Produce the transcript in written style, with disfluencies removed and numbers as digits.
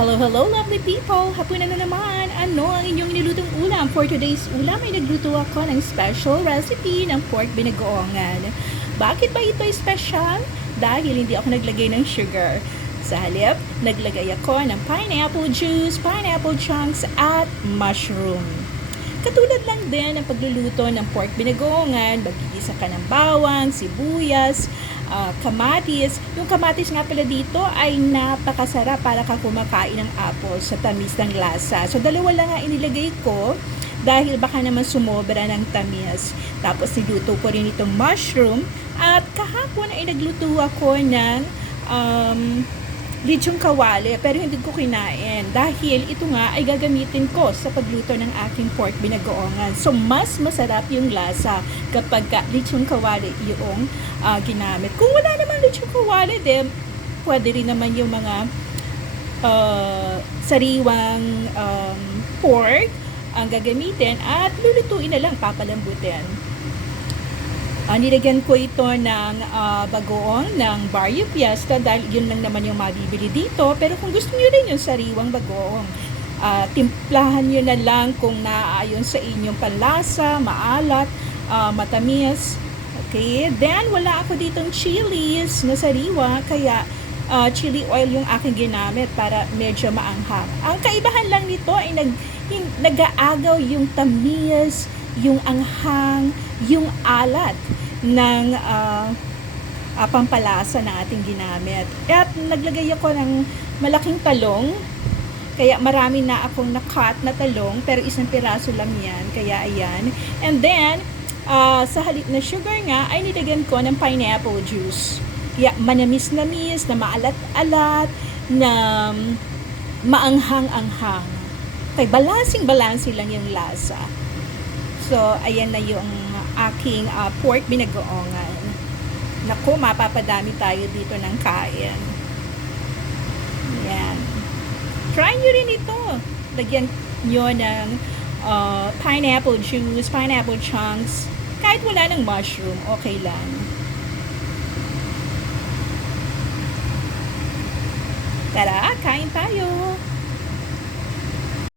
Hello, hello lovely people! Hapunan na naman! Ano ang inyong nilutong ulam? For today's ulam ay nagluto ako ng special recipe ng pork binagoongan. Bakit ba ito special? Dahil hindi ako naglagay ng sugar. Sa halip, naglagay ako ng pineapple juice, pineapple chunks, at mushroom. Katulad lang din ng pagluluto ng pork binagoongan, magigisa ka ng bawang, sibuyas, kamatis. Yung kamatis nga pala dito ay napakasarap para ka kumakain ng apple sa tamis ng lasa. So, dalawa lang nga inilagay ko dahil baka naman sumobra ng tamis. Tapos, niluto ko rin itong mushroom. At kahapon ay nagluto ako ng lechong kawali, pero hindi ko kinain dahil ito nga ay gagamitin ko sa pagluto ng aking pork binagoongan. So, mas masarap yung lasa kapag lechong kawali yung ginamit. Kung wala naman lechong kawali, then pwede rin naman yung mga sariwang pork ang gagamitin at lulutuin na lang, papalambutin. Nilagyan ko ito ng bagoong ng Barrio Fiesta dahil yun lang naman yung mabibili dito. Pero kung gusto niyo rin yung sariwang bagoong, timplahan nyo na lang kung naaayon sa inyong panlasa, maalat, matamis. Okay, then wala ako ditong chilies na sariwa, kaya chili oil yung aking ginamit para medyo maanghang. Ang kaibahan lang nito ay nag-aagaw yung tamis, yung anghang, yung alat ng pampalasa na ating ginamit. At naglagay ako ng malaking talong, kaya marami na akong na-cut na talong, pero isang piraso lang yan, kaya ayan. And then, sa halip na sugar nga, ay nilagyan ko ng pineapple juice. Kaya manamis-namis, na maalat-alat, na maanghang-anghang. Kaya balansing-balansi lang yung lasa. So, ayan na yung aking pork binagoongan. Naku, mapapadami tayo dito ng kain. Ayan. Try nyo rin ito. Lagyan nyo ng pineapple juice, pineapple chunks. Kahit wala ng mushroom, okay lang. Tara, kain tayo!